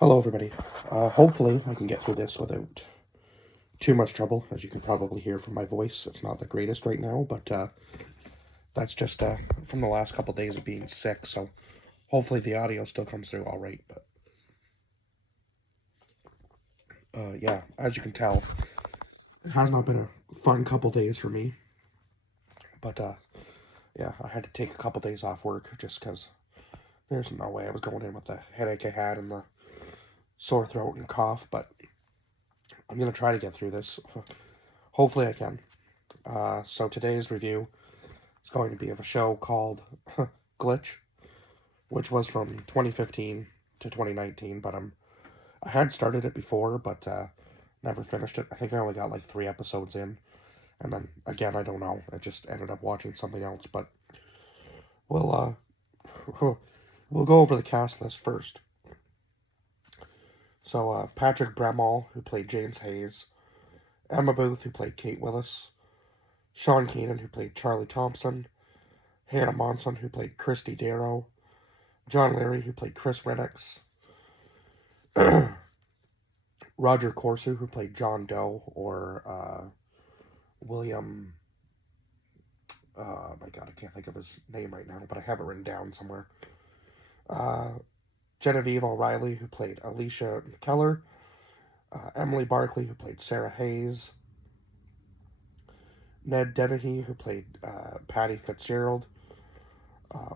Hello, everybody. Hopefully, I can get through this without too much trouble. As you can probably hear from my voice, it's not the greatest right now, but that's just from the last couple days of being sick, so hopefully the audio still comes through all right. But yeah, as you can tell, it has not been a fun couple days for me. But yeah, I had to take a couple days off work just because there's no way I was going in with the headache I had and the sore throat and cough, but I'm going to try to get through this. Hopefully I can. So today's review is going to be of a show called Glitch, which was from 2015 to 2019, but I had started it before, but never finished it. I think I only got like 3 episodes in, and then again, I don't know. I just ended up watching something else, but we'll we'll go over the cast list first. So Patrick Bremall, who played James Hayes, Emma Booth, who played Kate Willis, Sean Keenan, who played Charlie Thompson, Hannah Monson, who played Christy Darrow, John Larry, who played Chris Reddix, Roger Corsu, who played John Doe, or William. My God, I can't think of his name right now, but I have it written down somewhere. Genevieve O'Reilly, who played Alicia Keller, Emily Barkley, who played Sarah Hayes, Ned Dennehy, who played Patty Fitzgerald,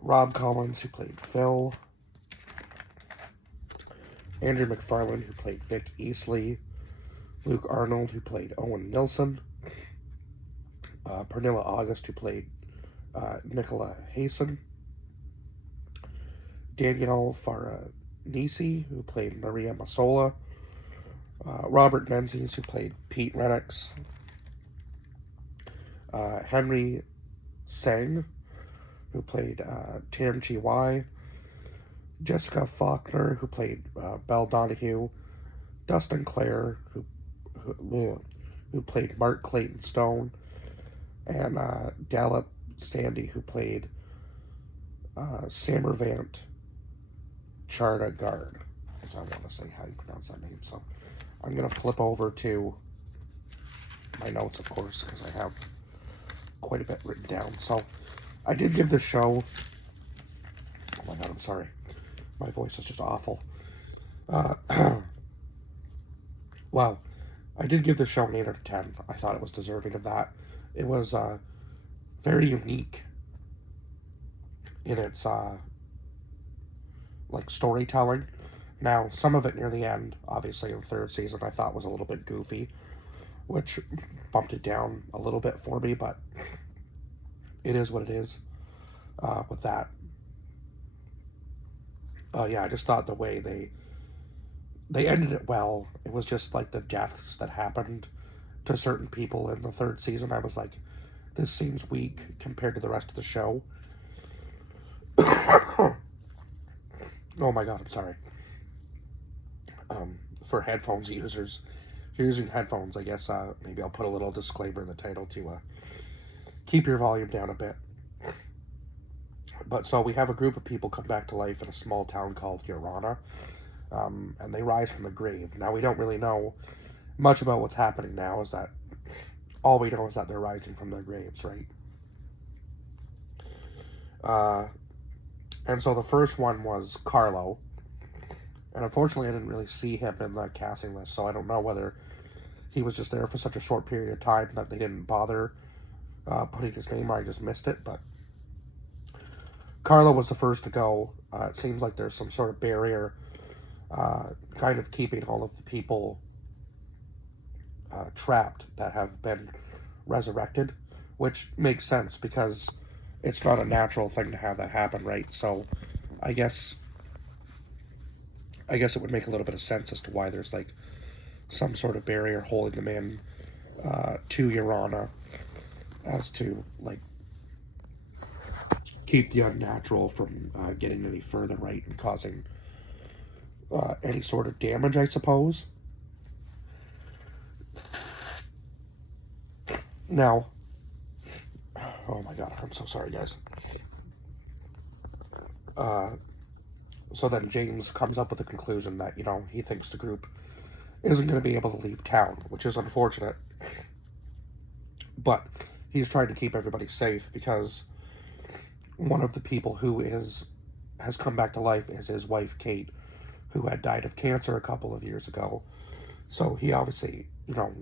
Rob Collins, who played Phil, Andrew McFarlane, who played Vic Easley, Luke Arnold, who played Owen Nilsson, Pernilla August, who played Nicola Hayson, Danielle Faranisi, who played Maria Masola, Robert Menzies, who played Pete Reddix, Henry Tseng, who played Tam Chi Wai, Jessica Faulkner, who played Belle Donahue, Dustin Clare, who played Mark Clayton Stone, and Gallup Sandy, who played Samervant Charda Guard, as I want to say how you pronounce that name. So I'm going to flip over to my notes, of course, because I have quite a bit written down. So I did give this show... Oh my God, I'm sorry. My voice is just awful. Wow. I did give this show an 8 out of 10. I thought it was deserving of that. It was very unique in its like storytelling. Now, some of it near the end, obviously in the 3rd season, I thought was a little bit goofy, which bumped it down a little bit for me, but it is what it is with that. Yeah, I just thought the way they ended it well. It was just like the deaths that happened to certain people in the 3rd season. I was like, this seems weak compared to the rest of the show. Oh my God, I'm sorry. For headphones users, if you're using headphones, I guess maybe I'll put a little disclaimer in the title to keep your volume down a bit. But so we have a group of people come back to life in a small town called Urana, and they rise from the grave. Now, we don't really know much about what's happening now. Is that all we know is that they're rising from their graves, right? And so the first one was Carlo. And unfortunately, I didn't really see him in the casting list, so I don't know whether he was just there for such a short period of time that they didn't bother putting his name, or I just missed it. But Carlo was the first to go. It seems like there's some sort of barrier kind of keeping all of the people trapped that have been resurrected, which makes sense because it's not a natural thing to have that happen, right? So I guess it would make a little bit of sense as to why there's like some sort of barrier holding them in to Urana, as to like keep the unnatural from getting any further, right, and causing any sort of damage, I suppose. Now, oh my God, I'm so sorry, guys. So then James comes up with the conclusion that, he thinks the group isn't going to be able to leave town, which is unfortunate. But he's trying to keep everybody safe because one of the people who has come back to life is his wife, Kate, who had died of cancer a couple of years ago. So he obviously,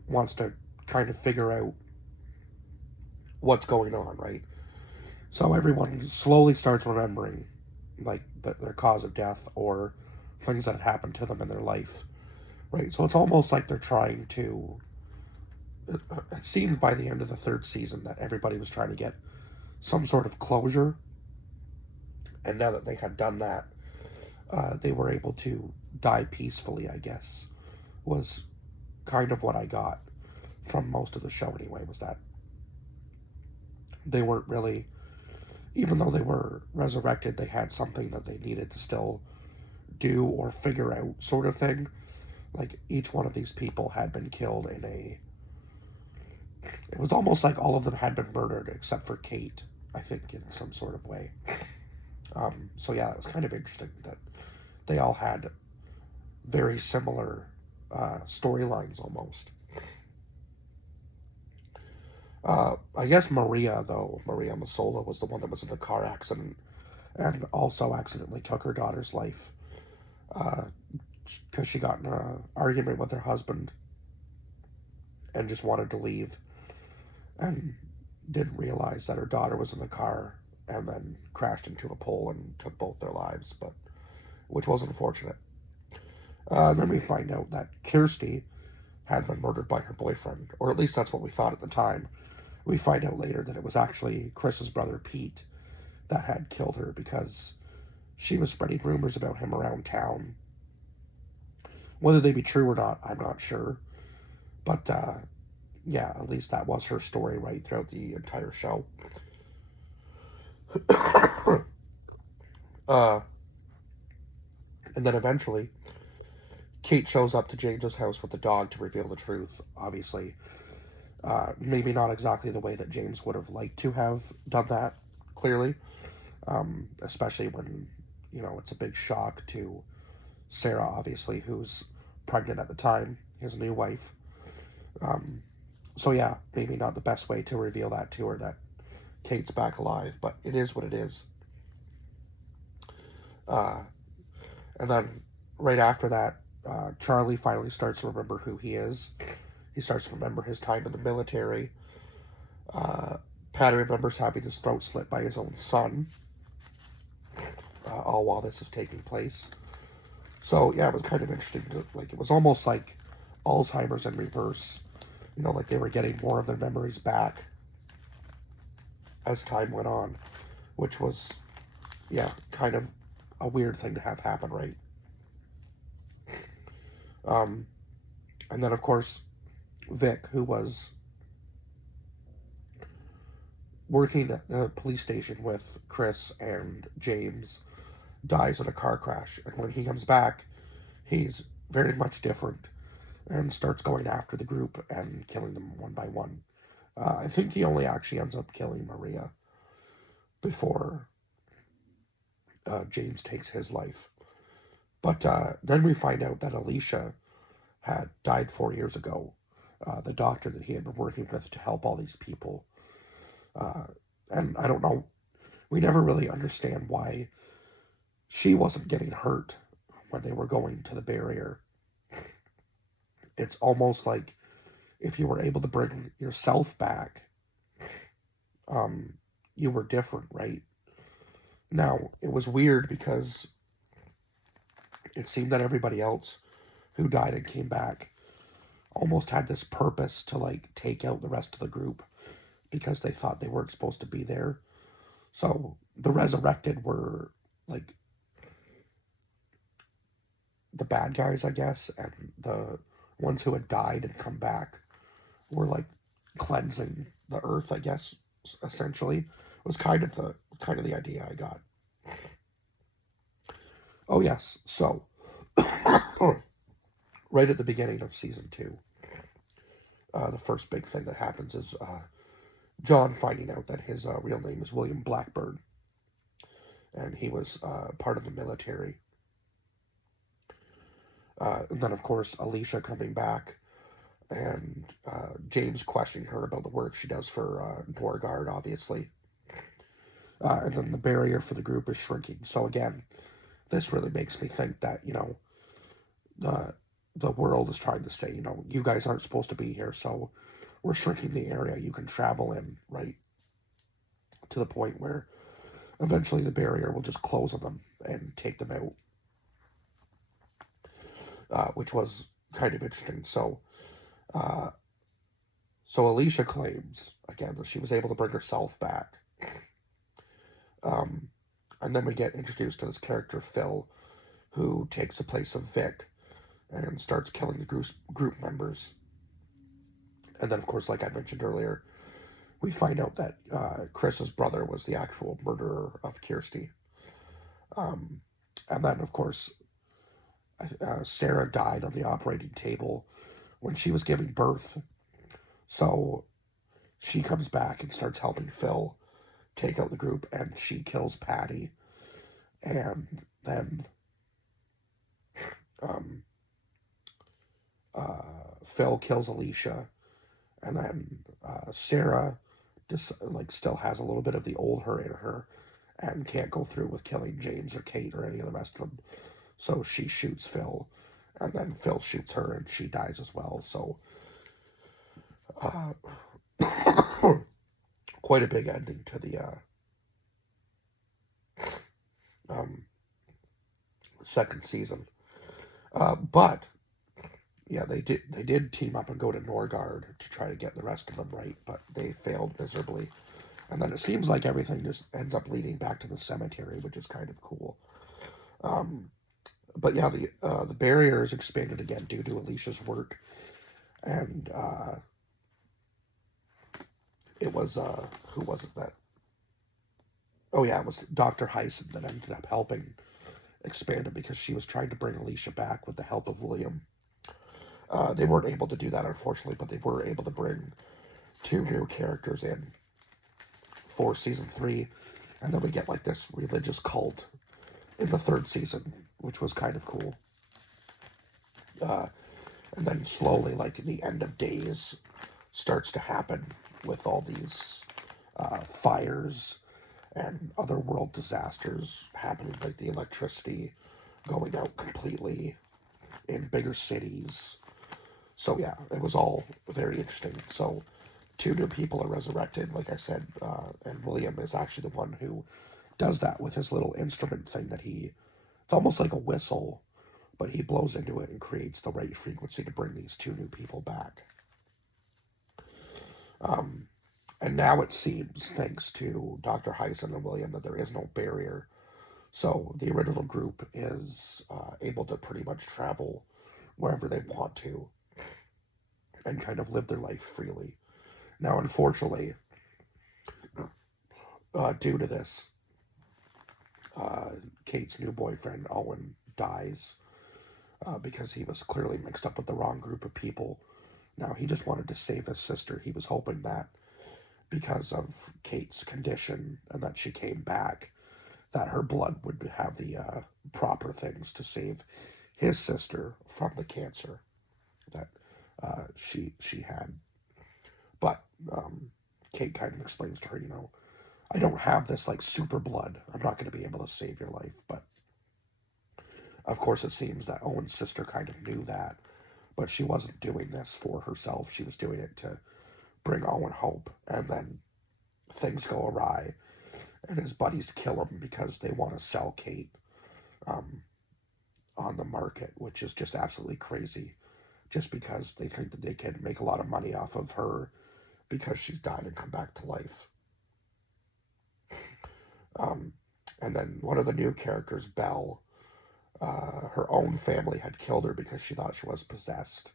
wants to kind of figure out what's going on, right? So everyone slowly starts remembering, like, their cause of death or things that happened to them in their life, right? So it's almost like they're trying to. It seemed by the end of the third season that everybody was trying to get some sort of closure, and now that they had done that, they were able to die peacefully, I guess, was kind of what I got from most of the show anyway, was that they weren't really, even though they were resurrected, they had something that they needed to still do or figure out, sort of thing. Like, each one of these people had been killed in it was almost like all of them had been murdered except for Kate, I think, in some sort of way. So yeah, it was kind of interesting that they all had very similar storylines almost. I guess Maria Massola was the one that was in the car accident and also accidentally took her daughter's life because she got in an argument with her husband and just wanted to leave and didn't realize that her daughter was in the car and then crashed into a pole and took both their lives, which was unfortunate. Then we find out that Kirsty had been murdered by her boyfriend, or at least that's what we thought at the time. We find out later that it was actually Chris's brother Pete that had killed her because she was spreading rumors about him around town. Whether they be true or not, I'm not sure. But yeah, at least that was her story right throughout the entire show. And then eventually, Kate shows up to James's house with the dog to reveal the truth, obviously. Maybe not exactly the way that James would have liked to have done that, clearly. Especially when, it's a big shock to Sarah, obviously, who's pregnant at the time, his new wife. So yeah, maybe not the best way to reveal that to her, that Kate's back alive, but it is what it is. And then right after that, Charlie finally starts to remember who he is. He starts to remember his time in the military. Patty remembers having his throat slit by his own son, all while this is taking place. So yeah, it was kind of interesting. It was almost like Alzheimer's in reverse. Like they were getting more of their memories back as time went on, which was, yeah, kind of a weird thing to have happen, right? And then, of course, Vic, who was working at the police station with Chris and James, dies in a car crash. And when he comes back, he's very much different and starts going after the group and killing them one by one. I think he only actually ends up killing Maria before James takes his life. But then we find out that Alicia had died 4 years ago, the doctor that he had been working with to help all these people. And I don't know, we never really understand why she wasn't getting hurt when they were going to the barrier. It's almost like if you were able to bring yourself back, you were different, right? Now, it was weird because it seemed that everybody else who died and came back almost had this purpose to take out the rest of the group because they thought they weren't supposed to be there. So the resurrected were the bad guys, I guess, and the ones who had died and come back were cleansing the earth, I guess, essentially. Was kind of the idea I got. Oh yes, so right at the beginning of season 2, the first big thing that happens is John finding out that his real name is William Blackburn, and he was part of the military And then, of course, Alicia coming back and James questioning her about the work she does for Norgard, obviously. And then the barrier for the group is shrinking. So again, this really makes me think that, the world is trying to say, you guys aren't supposed to be here, so we're shrinking the area you can travel in, right? To the point where eventually the barrier will just close on them and take them out, which was kind of interesting. Uh, so Alicia claims, again, that she was able to bring herself back. And then we get introduced to this character, Phil, who takes the place of Vic and starts killing the group members. And then, of course, like I mentioned earlier, we find out that Chris's brother was the actual murderer of Kirsty. And then, of course, Sarah died on the operating table when she was giving birth. So she comes back and starts helping Phil take out the group, and she kills Patty. And then Phil kills Alicia, and then Sarah just still has a little bit of the old her in her, and can't go through with killing James or Kate or any of the rest of them. So she shoots Phil, and then Phil shoots her, and she dies as well. So quite a big ending to the second season. But yeah, they did team up and go to Norgard to try to get the rest of them right, but they failed miserably. And then it seems like everything just ends up leading back to the cemetery, which is kind of cool. But yeah, the barrier is expanded again due to Alicia's work, and it was who was it that? Oh yeah, it was Dr. Hyson that ended up helping expand it because she was trying to bring Alicia back with the help of William. They weren't able to do that, unfortunately, but they were able to bring 2 new characters in for season 3, and then we get this religious cult in the 3rd season, which was kind of cool. And then slowly, the end of days starts to happen with all these fires and other world disasters happening, like the electricity going out completely in bigger cities. So yeah, it was all very interesting. So 2 new people are resurrected, like I said, and William is actually the one who does that with his little instrument thing that it's almost like a whistle, but he blows into it and creates the right frequency to bring these 2 new people back. And now it seems, thanks to Dr. Hyson and William, that there is no barrier. So the original group is able to pretty much travel wherever they want to and kind of live their life freely. Now, unfortunately, due to this, Kate's new boyfriend, Owen, dies because he was clearly mixed up with the wrong group of people. Now, he just wanted to save his sister. He was hoping that because of Kate's condition and that she came back, that her blood would have the proper things to save his sister from the cancer that she had. But Kate kind of explains to her, I don't have this super blood. I'm not going to be able to save your life. But of course, it seems that Owen's sister kind of knew that, but she wasn't doing this for herself. She was doing it to bring Owen hope, and then things go awry, and his buddies kill him because they want to sell Kate on the market, which is just absolutely crazy, just because they think that they can make a lot of money off of her because she's died and come back to life. And then one of the new characters, Belle, her own family had killed her because she thought she was possessed.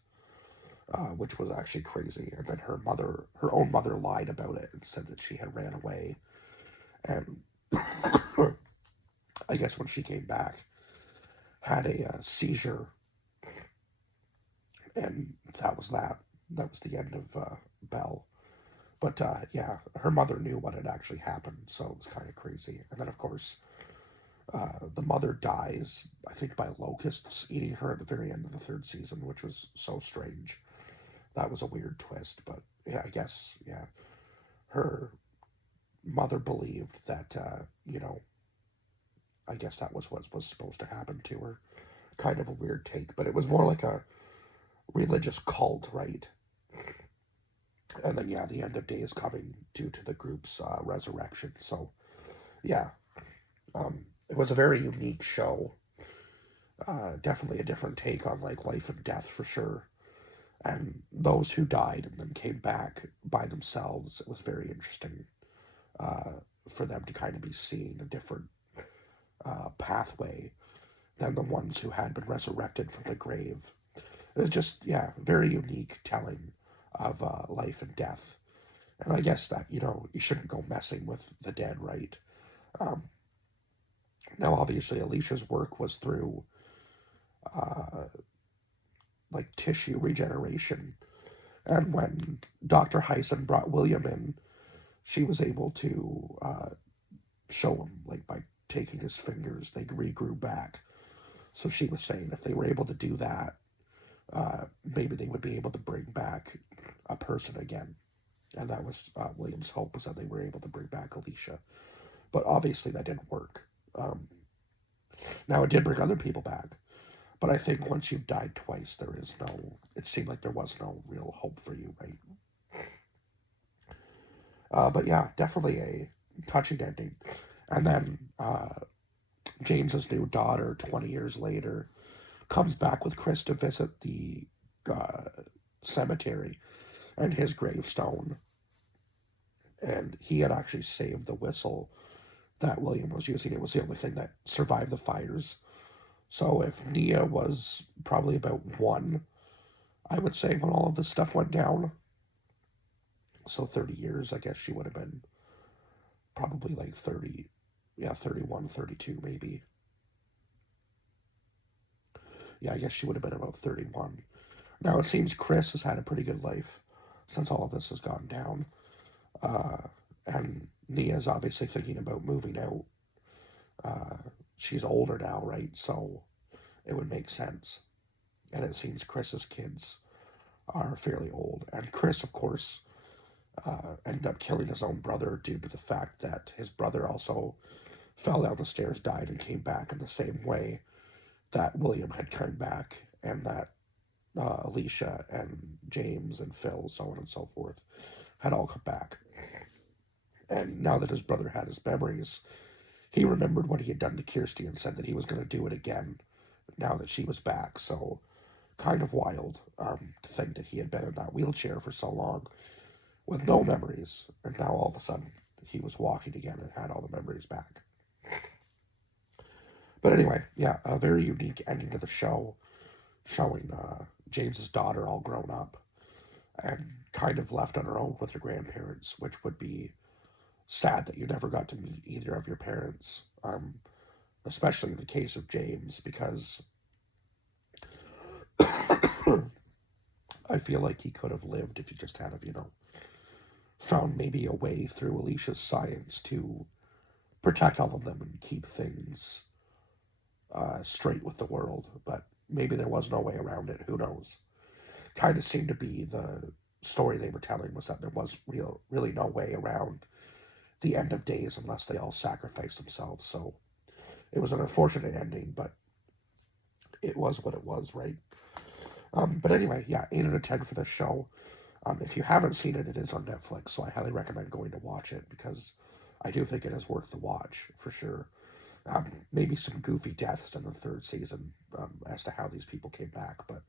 Which was actually crazy. And then her own mother lied about it and said that she had ran away. And I guess when she came back, had a seizure. And that was that. That was the end of Belle. But yeah, her mother knew what had actually happened, so it was kind of crazy. And then, of course, The mother dies, I think, by locusts eating her at the very end of the third season, which was so strange. That was a weird twist, but yeah, I guess, yeah, her mother believed that, I guess that was what was supposed to happen to her. Kind of a weird take, but it was more like a religious cult, right? And then, yeah, the end of days coming due to the group's resurrection. So, yeah, it was a very unique show. Definitely a different take on like life and death for sure. And those who died and then came back by themselves, it was very interesting uh, for them to kind of be seeing a different pathway than the ones who had been resurrected from the grave. It was just, yeah, very unique telling of life and death. And I guess that, you shouldn't go messing with the dead, right? Um, Now, obviously, Alicia's work was through uh, like tissue regeneration. And when Dr. Hyson brought William in, she was able to show him, like by taking his fingers, they regrew back. So she was saying if they were able to do that, maybe they would be able to bring back a person again. And that was William's hope, was that they were able to bring back Alicia. But obviously that didn't work. Now it did bring other people back. But I think once you've died twice, it seemed like there was no real hope for you, right? But yeah, definitely a touching ending. And then James's new daughter, 20 years later, comes back with Chris to visit the cemetery and his gravestone. And he had actually saved the whistle that William was using. It was the only thing that survived the fires. So if Nia was probably about 1, I would say, when all of this stuff went down, so 30 years, I guess she would have been probably like 30, yeah, 31, 32 maybe. Yeah, I guess she would have been about 31. Now it seems Chris has had a pretty good life since all of this has gone down. And Nia's obviously thinking about moving out. She's older now, right? So it would make sense. And it seems Chris's kids are fairly old. And Chris, of course, ended up killing his own brother due to the fact that his brother also fell down the stairs, died, and came back in the same way that William had come back, and that Alicia and James and Phil, so on and so forth, had all come back. And now that his brother had his memories, he remembered what he had done to Kirsty and said that he was going to do it again now that she was back. So kind of wild to think that he had been in that wheelchair for so long with no memories, and now all of a sudden he was walking again and had all the memories back. But anyway, yeah, a very unique ending to the show, showing James's daughter all grown up and kind of left on her own with her grandparents, which would be sad that you never got to meet either of your parents, especially in the case of James, because I feel like he could have lived if he just had, found maybe a way through Alicia's science to protect all of them and keep things straight with the world. But maybe there was no way around it. Who knows? Kind of seemed to be the story they were telling, was that there was really no way around the end of days unless they all sacrificed themselves. So it was an unfortunate ending, but it was what it was, right? But anyway, yeah, 8 out of 10 for this show. If you haven't seen it, it is on Netflix, so I highly recommend going to watch it, because I do think it is worth the watch, for sure. Maybe some goofy deaths in the third season as to how these people came back, but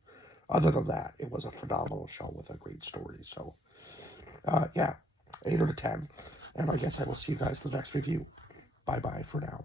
other than that, it was a phenomenal show with a great story. So, yeah, 8 out of 10, and I guess I will see you guys for the next review. Bye-bye for now.